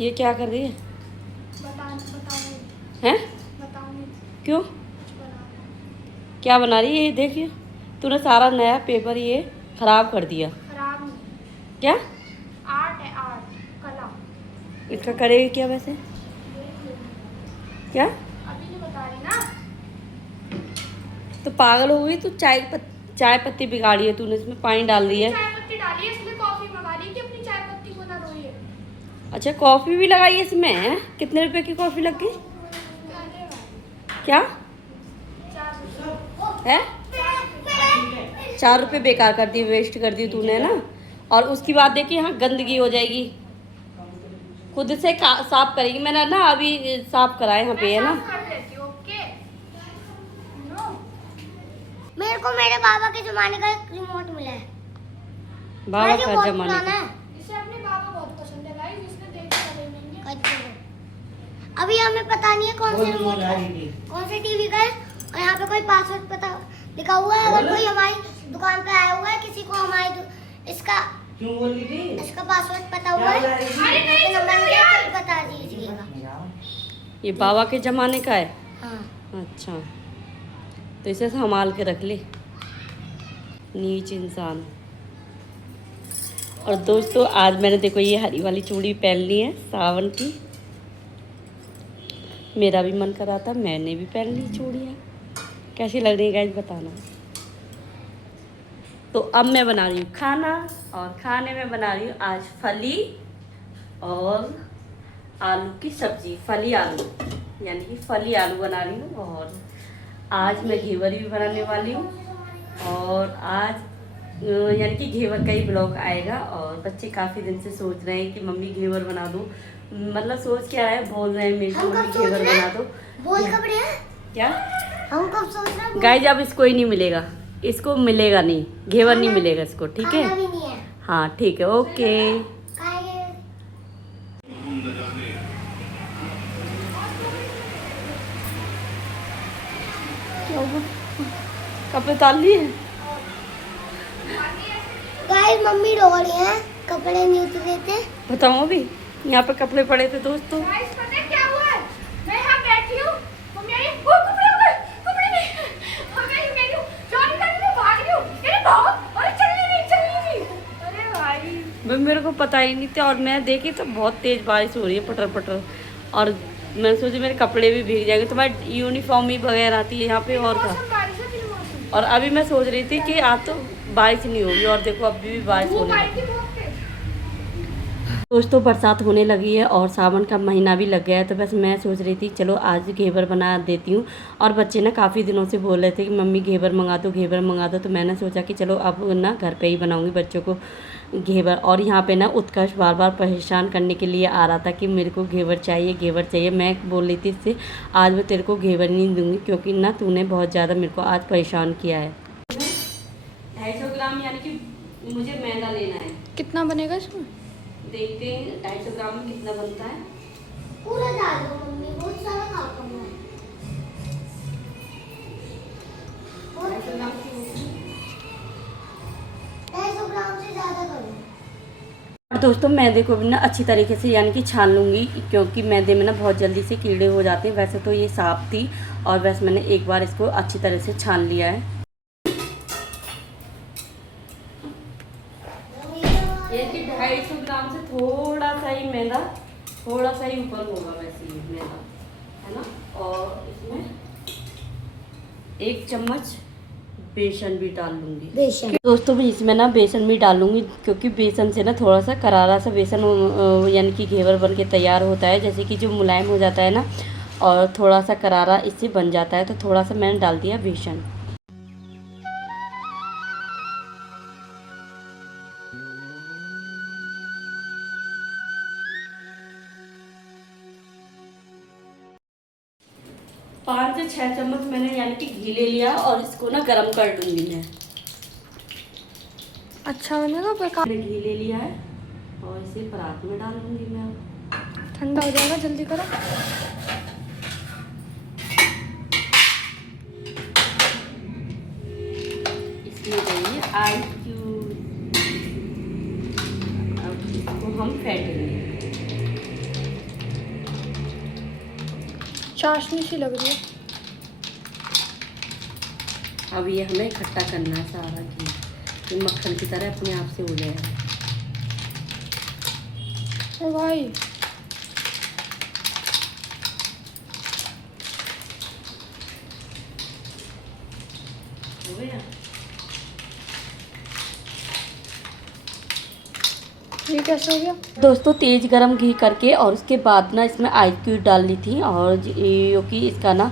ये क्या कर रही है? बताऊंगी। हैं? बताऊंगी। क्यों? कुछ बना रहा हूं। क्या बना रही है ये? देखिए, तूने सारा नया पेपर ये खराब कर दिया। खराब नहीं, क्या? आर्ट है, आर्ट, कला। इसका करेगी क्या वैसे? देख लेंगे। क्या? अभी नहीं बता रही ना। तो पागल हो गई तू? चाय पत्ती बिगाड़ी है तूने, इसमें पानी डाल दी है। चाय पत्ती डाली है इसलिए कॉफी मंगा ली कि अपनी चाय पत्ती को ना रोइए। अच्छा, कॉफ़ी भी लगाई है इसमें? हैं? कितने रुपए की कॉफ़ी लग गई? अरे भाई, क्या 4 है? 4 रुपये बेकार कर दिए, वेस्ट कर दिए तूने ना। और उसकी बात देखिए, यहाँ गंदगी हो जाएगी, खुद से साफ करेगी। मैंने ना अभी साफ करा है यहाँ पे, है ना। कर लेती हूँ, ओके। नो, मेरे को मेरे बाबा के जमाने का एक रिमोट मिला है। बाबा का जमाने का? इसे अपने बाबा बहुत पसंद है गाइस, इसने देखा कभी नहीं। अभी हमें पता नहीं है कौन से रिमोट का, कौन से टीवी का है। और यहाँ पे कोई पासवर्ड पता लिखा हुआ है। अगर कोई हमारी दुकान पे आया हुआ है, किसी को हमारी इसका क्यों बोल रही थी? इसका पासवर्ड पता हुआ है, अरे नहीं नंबर दिया तो बता दीजिएगा। ये बाबा के जमाने का है? हाँ। अच्छा, तो इसे संभाल के रख ले, नीच इंसान। और दोस्तों, आज मैंने देखो ये हरी वाली चूड़ी पहन ली है सावन की। मेरा भी मन कर रहा था, मैंने भी पहन ली चूड़ियाँ। कैसी लग रही है गाइस बताना। तो अब मैं बना रही हूँ खाना, और खाने में बना रही हूँ आज फली और आलू की सब्जी। फली आलू यानी कि फली आलू बना रही हूँ। और आज मैं घेवर भी बनाने वाली हूँ। और आज यानी कि घेवर का ही ब्लॉग आएगा। और बच्चे काफ़ी दिन से सोच रहे हैं कि मम्मी घेवर बना दो। मतलब सोच क्या है, बोल रहे हैं मेरे को मम्मी घेवर बना दो। बोल कब रहे हैं? क्या? हम कब सोच रहे हैं? गाइस, अब इसको ही नहीं मिलेगा, इसको मिलेगा नहीं, घेवर नहीं मिलेगा इसको, ठीक है? खाना भी नहीं है। हाँ ठीक है, ओके। खाएंगे। कपड़े उतार लिए? गाइस मम्मी रो रही हैं, कपड़े नहीं उतरे थे। बताओ, अभी यहाँ पे कपड़े पड़े थे दोस्तों। गाइस पता है क्या हुआ है? मैं यहाँ बैठी हूँ, मम्मी आई, वो कपड़े उधर, कपड़े नहीं। और मैं यूं कह रही हूँ, जॉनी का मैं भाग रही हूँ। अरे भाग, अरे चलनी नहीं। अरे भाई, मेरे को पता ही नहीं था, और मैं देखी तो बहुत तेज बारिश हो रही है, पटर पटर। और मैं सोची मेरे कपड़े भी भीग जाएंगे। तुम्हारी यूनिफॉर्म ही वगैरह आती है यहाँ पे, और क्या। मौसम बारिश है, फिर मौसम। और अभी मैं सोच रही थी कि आज तो बारिश नहीं होगी, और देखो अभी भी बारिश धूप होने आई लगी। थी बहुत तेज। दोस्तों, बरसात होने लगी है और सावन का महीना भी लग गया है। तो बस मैं सोच रही थी चलो आज घेवर बना देती हूँ। और बच्चे ना काफ़ी दिनों से बोल रहे थे कि मम्मी घेवर मंगा दो, घेवर मंगा दो। तो मैंने सोचा कि चलो अब ना घर पे ही बनाऊँगी बच्चों को घेवर। और यहाँ पे ना उत्कर्ष बार बार परेशान करने के लिए आ रहा था कि मेरे को घेवर चाहिए, घेवर चाहिए। मैं बोल रही थी इससे, आज मैं तेरे को घेवर नहीं दूँगी, क्योंकि ना तूने बहुत ज़्यादा मेरे को आज परेशान किया है। 250 ग्राम यानी कि मुझे मैदा लेना है। कितना बनेगा इसमें? देखते हैं 250 ग्राम में कितना बनता है। पूरा डाल दो मम्मी, बहुत सारा खाता हूँ मैं। 250 ग्राम की होगी। 250 ग्राम से ज़्यादा करो। और दोस्तों, मैदे को भी ना अच्छी तरीके से यानी कि छान लूँगी, क्योंकि मैदे में ना बहुत जल्दी से कीड़े हो जाते हैं। वैसे तो ये साफ थी, और वैसे मैंने एक बार इसको अच्छी तरह से छान लिया है। ये कि 250 ग्राम से थोड़ा सा ही मैदा, थोड़ा सा ही ऊपर होगा वैसे ही मैदा, है ना। और इसमें 1 चम्मच बेसन भी डाल लूँगी। बेसन दोस्तों, भी इसमें ना बेसन भी डालूंगी, क्योंकि बेसन से ना थोड़ा सा करारा सा बेसन यानी कि घेवर बन के तैयार होता है। जैसे कि जो मुलायम हो जाता है ना, और थोड़ा सा करारा इससे बन जाता है। तो थोड़ा सा मैंने डाल दिया बेसन। पाँच से 6 चम्मच मैंने यानी कि घी ले लिया, और इसको ना गरम कर लूँगी मैं। अच्छा बनेगा बेकार। मैंने घी ले लिया है, और इसे परात में डाल दूँगी मैं। ठंडा हो जाएगा, जल्दी करो। इसमें चाहिए आइस क्यूब। अब इसको हम फेंटेंगे। चाशनी सी लग रही है। अब ये हमें इकट्ठा करना है सारा घी, ये मक्खन की तरह अपने आप से हो जाएगा। ओ भाई हो गया। ये कैसे हो गया? दोस्तों तेज़ गरम घी करके और उसके बाद ना इसमें आइस क्यूब डालनी थी, और क्योंकि इसका ना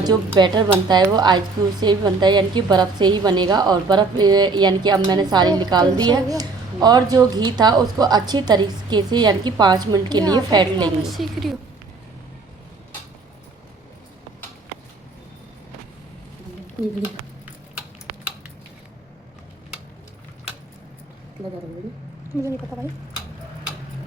जो बैटर बनता है वो आइस क्यूब से ही बनता है, यानी कि बर्फ़ से ही बनेगा। और बर्फ़ यानी कि अब मैंने सारी निकाल दी है, और जो घी था उसको अच्छी तरीके से यानी कि 5 मिनट के लिए फेंट लेंगे। सीख रही हूँ। मुझे नहीं पता भाई।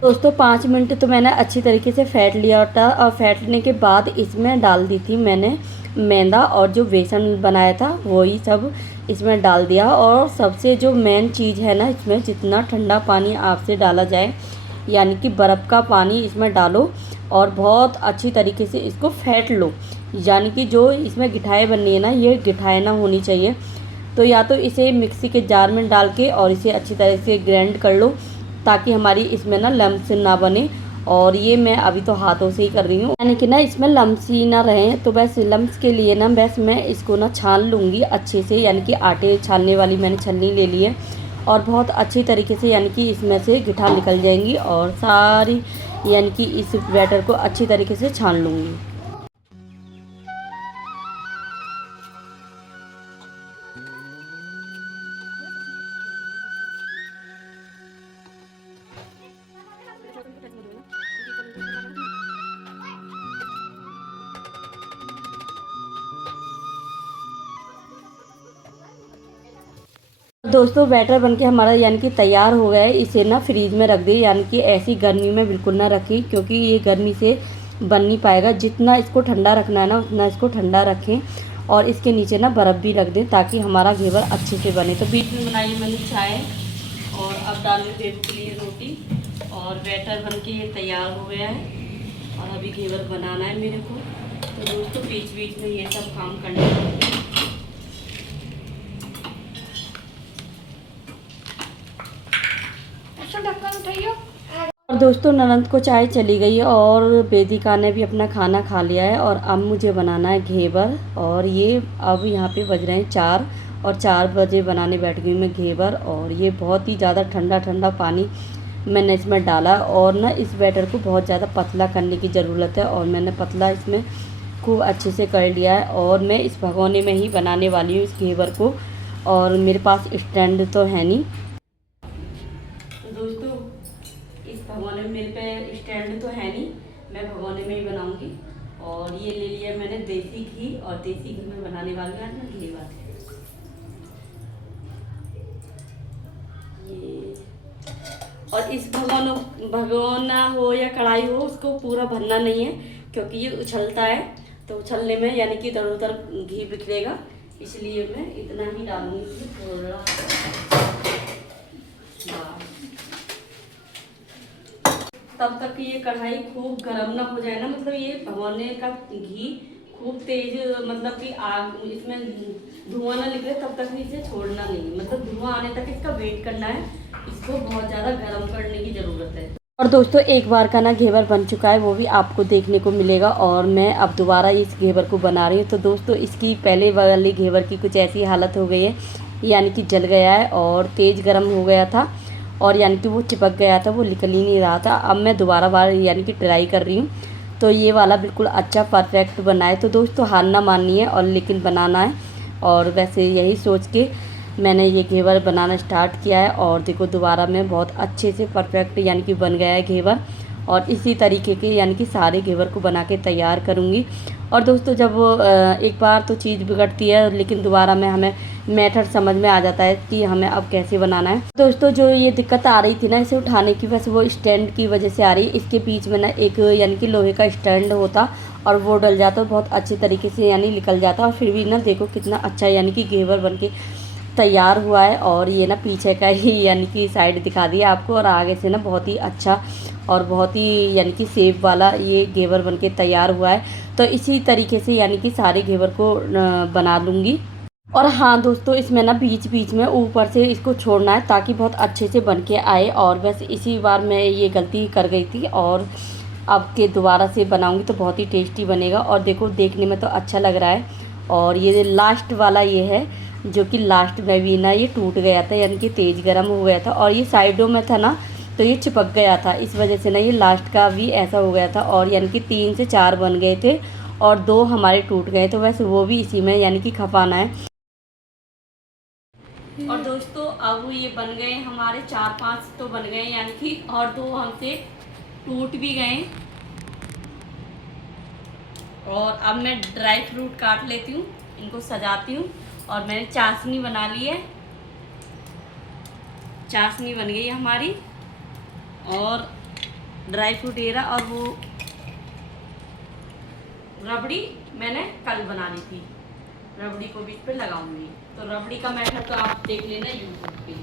दोस्तों 5 मिनट तो मैंने अच्छी तरीके से फेंट लिया था, और फेंटने के बाद इसमें डाल दी थी मैंने मैदा, और जो बेसन बनाया था वही सब इसमें डाल दिया। और सबसे जो मेन चीज़ है ना, इसमें जितना ठंडा पानी आपसे डाला जाए, यानी कि बर्फ़ का पानी इसमें डालो और बहुत अच्छी तरीके से इसको फेंट लो। यानी कि जो इसमें गिठाई बननी है ना, ये गिठाई ना होनी चाहिए। तो या तो इसे मिक्सी के जार में डाल के और इसे अच्छी तरह से ग्राइंड कर लो, ताकि हमारी इसमें ना लम्स ना बने। और ये मैं अभी तो हाथों से ही कर रही हूँ, यानी कि ना इसमें लम्स ही ना रहें। तो बस लम्स के लिए ना बस मैं इसको ना छान लूँगी अच्छे से, यानी कि आटे छानने वाली मैंने छन्नी ले ली है, और बहुत अच्छी तरीके से यानी कि इसमें से गिठा निकल जाएंगी, और सारी यानी कि इस बैटर को अच्छी तरीके से छान लूँगी। दोस्तों बैटर बनके हमारा यानी कि तैयार हो गया है। इसे ना फ्रीज में रख दें, यानी कि ऐसी गर्मी में बिल्कुल ना रखें, क्योंकि ये गर्मी से बन नहीं पाएगा। जितना इसको ठंडा रखना है ना, उतना इसको ठंडा रखें, और इसके नीचे ना बर्फ़ भी रख दें, ताकि हमारा घेवर अच्छे से बने। तो बीच में बनाई मैंने चाय, और अब डालने पेट के लिए रोटी, और बैटर बनके ये तैयार हो गया है, और अभी घेवर बनाना है मेरे को। तो दोस्तों बीच बीच में ये सब काम करने हैं। ढक्कन उठाइए। और दोस्तों ननद को चाय चली गई है, और वेदिका ने भी अपना खाना खा लिया है, और अब मुझे बनाना है घेवर। और ये अब यहाँ पे बज रहे हैं 4, और 4 बजे बनाने बैठ गई मैं घेवर। और ये बहुत ही ज़्यादा ठंडा ठंडा पानी मैंने इसमें डाला, और ना इस बैटर को बहुत ज़्यादा पतला करने की ज़रूरत है, और मैंने पतला इसमें खूब अच्छे से कर लिया है। और मैं इस भगोने में ही बनाने वाली हूँ इस घेवर को, और मेरे पास स्टैंड तो है नहीं। दोस्तों इस भगोने में मेरे पे स्टैंड तो है नहीं, मैं भगोने में ही बनाऊंगी। और ये ले लिया मैंने देसी घी, और देसी घी में बनाने वाली है ना घेवर। ये और इस भगोना हो या कढ़ाई हो, उसको पूरा भरना नहीं है, क्योंकि ये उछलता है, तो उछलने में यानी कि इधर उधर घी बिखरेगा, इसलिए मैं इतना ही डालूंगी थोड़ा। तब तक ये कढ़ाई खूब गर्म ना हो जाए ना, मतलब ये भगोने का घी खूब तेज, मतलब कि आग इसमें धुआं ना निकले, तब तक इसे छोड़ना नहीं, मतलब धुआं आने तक इसका वेट करना है। इसको बहुत ज़्यादा गर्म करने की ज़रूरत है। और दोस्तों एक बार का ना घेवर बन चुका है, वो भी आपको देखने को मिलेगा, और मैं अब दोबारा इस घेवर को बना रही हूँ। तो दोस्तों इसकी पहले वाली घेवर की कुछ ऐसी हालत हो गई है, यानी कि जल गया है, और तेज़ गर्म हो गया था, और यानी कि वो चिपक गया था, वो निकल ही नहीं रहा था। अब मैं दोबारा बार यानी कि ट्राई कर रही हूँ, तो ये वाला बिल्कुल अच्छा परफेक्ट बना है। तो दोस्तों हार ना माननी है, और लेकिन बनाना है। और वैसे यही सोच के मैंने ये घेवर बनाना स्टार्ट किया है, और देखो दोबारा मैं बहुत अच्छे से परफेक्ट यानी कि बन गया है घेवर। और इसी तरीके के यानी कि सारे घेवर को बना के तैयार करूँगी। और दोस्तों जब एक बार तो चीज़ बिगड़ती है, लेकिन दोबारा में हमें मेथड समझ में आ जाता है कि हमें अब कैसे बनाना है। दोस्तों जो ये दिक्कत आ रही थी ना इसे उठाने की, बस वो स्टैंड की वजह से आ रही है। इसके बीच में ना एक यानी कि लोहे का स्टैंड होता, और वो डल जाता, बहुत अच्छे तरीके से यानी निकल जाता। और फिर भी ना देखो कितना अच्छा यानी कि घेवर बन के तैयार हुआ है। और ये ना पीछे का ही यानी कि साइड दिखा दिया आपको, और आगे से ना बहुत ही अच्छा और बहुत ही यानी कि शेप वाला ये घेवर बनके तैयार हुआ है। तो इसी तरीके से यानी कि सारे घेवर को बना लूँगी। और हाँ दोस्तों, इसमें ना बीच बीच में ऊपर से इसको छोड़ना है ताकि बहुत अच्छे से बन के आए। और बस इसी बार मैं ये गलती कर गई थी, और अब के दोबारा से बनाऊंगी तो बहुत ही टेस्टी बनेगा। और देखो, देखने में तो अच्छा लग रहा है। और ये लास्ट वाला ये है, जो कि लास्ट में भी ना ये टूट गया था, यानी कि तेज़ गर्म हो गया था, और ये साइडों में था ना तो ये चिपक गया था। इस वजह से ना ये लास्ट का भी ऐसा हो गया था। और यानी कि 3 से 4 बन गए थे और 2 हमारे टूट गए, तो वैसे वो भी इसी में यानी कि खपाना है। और दोस्तों, अब ये बन गए हमारे 4-5 तो बन गए यानी कि, और 2 हमसे टूट भी गए। और अब मैं ड्राई फ्रूट काट लेती हूँ, इनको सजाती हूँ। और मैंने चाशनी बना ली है, चाशनी बन गई है हमारी। और ड्राई फ्रूट ये रहा, और वो रबड़ी मैंने कल बना ली थी, रबड़ी को बीच पे लगाऊंगी। तो रबड़ी का मेथड तो आप देख लेना यूट्यूब पे।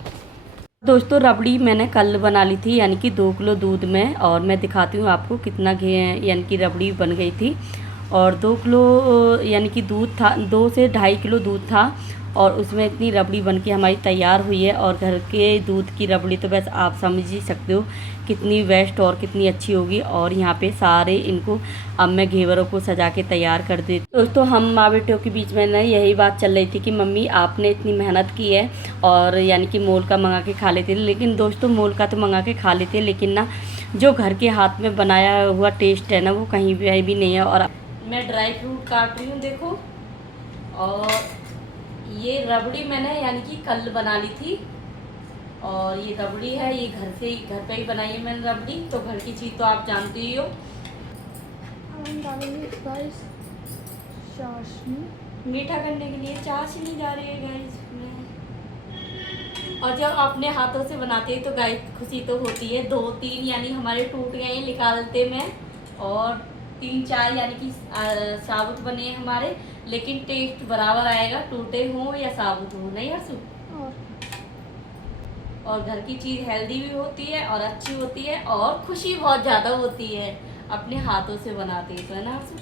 दोस्तों, रबड़ी मैंने कल बना ली थी, यानी कि 2 किलो दूध में। और मैं दिखाती हूँ आपको कितना घी यानी कि रबड़ी बन गई थी। और 2 किलो यानी कि दूध था, 2 से 2.5 किलो दूध था, और उसमें इतनी रबड़ी बनके हमारी तैयार हुई है। और घर के दूध की रबड़ी तो बस आप समझ ही सकते हो कितनी बेस्ट और कितनी अच्छी होगी। और यहाँ पे सारे इनको अब मैं घेवरों को सजा के तैयार कर देती। दोस्तों, हम माँ बेटियों के बीच में ना यही बात चल रही थी कि मम्मी आपने इतनी मेहनत की है, और यानी कि मोल का मंगा के खा लेते। लेकिन दोस्तों, मोल का तो मंगा के खा लेते, लेकिन ना जो घर के हाथ में बनाया हुआ टेस्ट है ना, वो कहीं भी नहीं है। और मैं ड्राई फ्रूट काट रही हूँ, देखो। और ये रबड़ी मैंने यानी कि कल बना ली थी। और ये रबड़ी है, ये घर पे ही बनाई है मैंने रबड़ी। तो घर की चीज़ तो आप जानते ही हो। हम डालेंगे गाइस चाशनी। मीठा करने के लिए चाशनी जा रही है गाइस में। और जब अपने हाथों से बनाते हैं तो गाइस खुशी तो होती है। 2-3 यानी हमारे टूट गए हैं निकालते में, और 3-4 यानी कि साबुत बने हैं हमारे। लेकिन टेस्ट बराबर आएगा, टूटे हों या साबुत हों, नहीं हर्षु? और घर की चीज़ हेल्दी भी होती है और अच्छी होती है, और खुशी बहुत ज़्यादा होती है अपने हाथों से बनाते हैं, तो है ना हर्षु?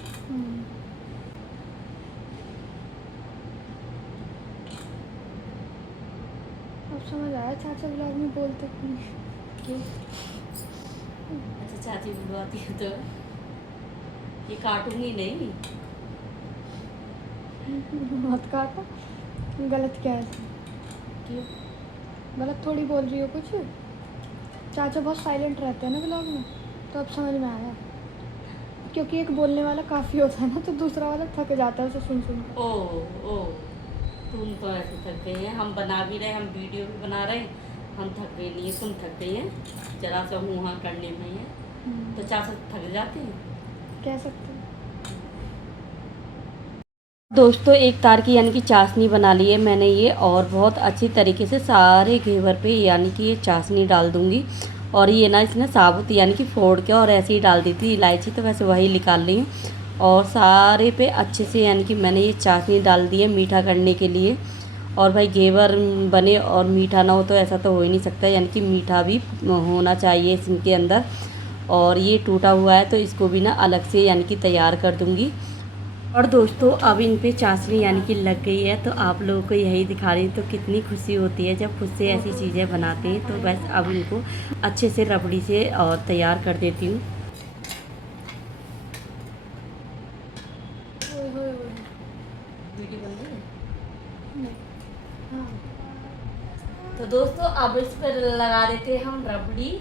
अब समझ आया चाचा ब्लॉग में बोलते क्यों? अच्छा, चाची बुलवाती है तो ये काटूंगी नहीं। मत काटो, गलत क्या है? क्यों? गलत थोड़ी बोल रही हो कुछ। चाचा बहुत साइलेंट रहते हैं ना ब्लॉग में, तो अब समझ में आया। क्योंकि एक बोलने वाला काफ़ी होता है ना, तो दूसरा वाला थक जाता है उसे सुन सुन कर। ओ तुम तो ऐसे थक गई हैं, हम बना भी रहे, हम वीडियो भी बना रहे, हम थक गए नहीं, तुम थक गई हैं जरा सा हूँ हाँ करने में है। तो चाचा थक जाते हैं, कह सकते हैं। दोस्तों, एक तार की यानी कि चाशनी बना ली है मैंने ये। और बहुत अच्छी तरीके से सारे घेवर पे यानी कि ये चाशनी डाल दूंगी। और ये ना इसने साबुत यानी कि फोड़ के और ऐसे ही डाल दी थी इलायची, तो वैसे वही निकाल ली हूँ। और सारे पे अच्छे से यानी कि मैंने ये चाशनी डाल दी है मीठा करने के लिए। और भाई, घेवर बने और मीठा ना हो तो ऐसा तो हो ही नहीं सकता, यानी कि मीठा भी होना चाहिए इसके अंदर। और ये टूटा हुआ है तो इसको भी ना अलग से यानी कि तैयार कर दूँगी। और दोस्तों, अब इन पे चाशनी यानी कि लग गई है, तो आप लोगों को यही दिखा रही हूँ। तो कितनी खुशी होती है जब खुद से ऐसी चीज़ें बनाते हैं। तो बस अब इनको अच्छे से रबड़ी से और तैयार कर देती हूँ। वीडियो बन रही है? हाँ। तो दोस्तों, अब इस पर लगा देते हैं हम रबड़ी।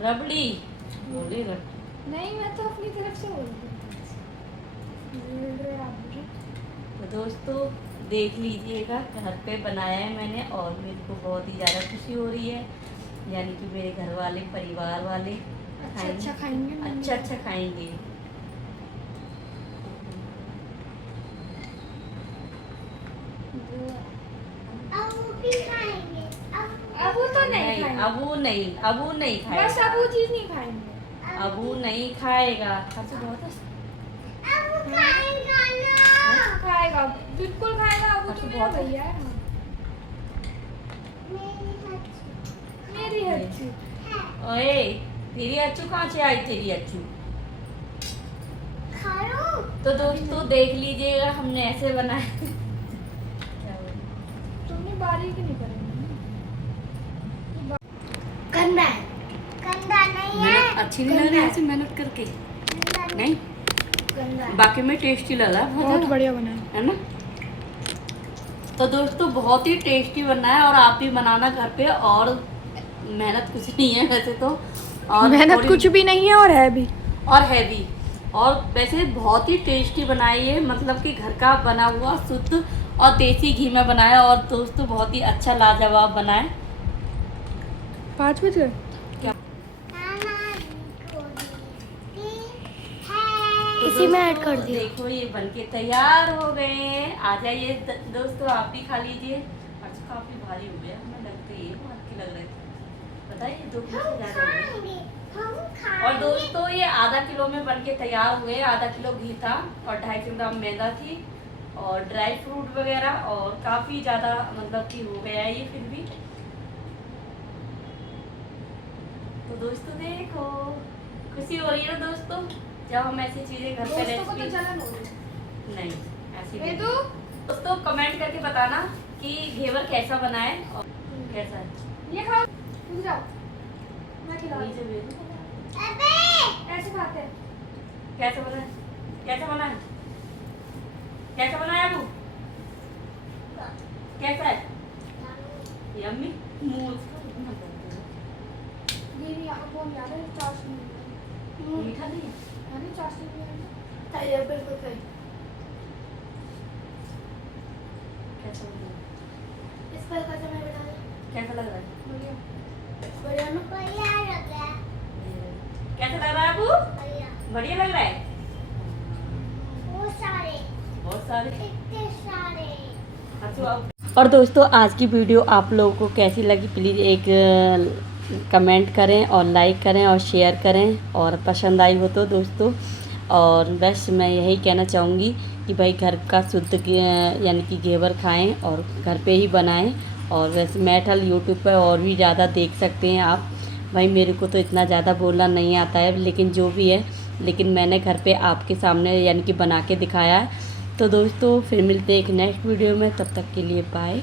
रबड़ी बोले नहीं, मैं तो अपनी तरफ से बोल रही हूँ। तो दोस्तों, देख लीजिएगा, घर पे बनाया है मैंने, और मेरे को बहुत ही ज़्यादा खुशी हो रही है। यानी कि मेरे घर वाले, परिवार वाले अच्छा खाएंगे, अच्छा खाएंगे। अब वो भी खाएंगे। अब वो तो नहीं खाएंगे। अब वो नहीं खाएगा। बस अब वो चीज़ नहीं खाएंगे। अब वो नहीं खाएगा। अब वो खाएगा ना। खाएगा, बिल्कुल खाएगा। वो अच्छा, तो मेरा बहुत है। भैया है। मेरी अच्छी ओए तेरी अच्छू कहाँ से आई तेरी अच्छू? खाओ। तो दोस्तों देख लीजिएगा हमने ऐसे बनाया। क्या बोले? तुमने बारीक नहीं करेंगे। गंदा है, गंदा नहीं है, मेहनत अच्छी नहीं लग रही ऐसे मेहनत करके? गंदा नहीं, गंदा है। बाकी में टेस्टी लगा बहुत बहुत ज़्यादा, बढ़िया बना है। है ना? तो दोस्तों बहुत ही टेस्टी बना है और आप भी बनाना घर पे। और मेहनत कुछ नहीं है वैसे तो, और मेहनत थोड़ी- कुछ भी नहीं है और है भी। और हैवी, और वैसे बहुत ही टेस्टी बनाई है, मतलब कि घर का बना हुआ शुद्ध और देसी घी में बनाया। और दोस्तों बहुत ही अच्छा लाजवाब बना है। 5 बज गए। इसी में ऐड कर दिया। देखो ये बनके तैयार हो गए हैं। आ जाइए दोस्तों आप भी खा लीजिए। अच्छा काफी भारी हो गया, हमें लगते ही बहुत के लग रहे थे, बताइए 2 किलो से ज्यादा हो गए। और दोस्तों ये आधा किलो में बनके तैयार हुए। आधा किलो घी था और 250 ग्राम मैदा थी और ड्राई फ्रूट वगैरह, और काफी ज्यादा मतलब कि हो गया है ये फिर भी। तो दोस्तों देखो खुशी हो रही है ना दोस्तों, जब हम ऐसी चीजें घर पे दोस्तों को तो रेसिपी जलन हो रही नहीं ऐसी है। नहीं। तो दोस्तों कमेंट करके बताना कि घेवर कैसा बना है और कैसा है। ये खाओ, रुक जाओ, मैं खिला वही दूँ। से भेजो। ऐसे खाते हैं। कैसा बना है? कैसा बना है? कैसा बना है अबू? कैसा है? यम्मी। मुंह उसका इतना करते ये नहीं वो नहीं आ रहा, चाशनी नहीं हो। मीठा नहीं है? है ना, चाशनी नहीं आ रही। बिल्कुल सही। कैसा बना है? इस पर का मैं बता दूं। कैसा लग रहा है? बढ़िया। बढ़िया ना? बढ़िया लग रहा है। कैसा लग रहा है अबू? बढ़िया। बढ़िया लग रहा है? बहुत सारे, बहुत सारे। इतने सारे। और दोस्तों आज की वीडियो आप लोगों को कैसी लगी प्लीज़ एक कमेंट करें और लाइक करें और शेयर करें, और पसंद आई हो तो दोस्तों। और बस मैं यही कहना चाहूँगी कि भाई घर का शुद्ध यानी कि घेवर खाएं और घर पे ही बनाएं। और वैसे मेटल यूट्यूब पर और भी ज़्यादा देख सकते हैं आप। भाई मेरे को तो इतना ज़्यादा बोलना नहीं आता है, लेकिन जो भी है, लेकिन मैंने घर पे आपके सामने यानी कि बना के दिखाया है। तो दोस्तों फिर मिलते हैं एक नेक्स्ट वीडियो में, तब तक के लिए बाय।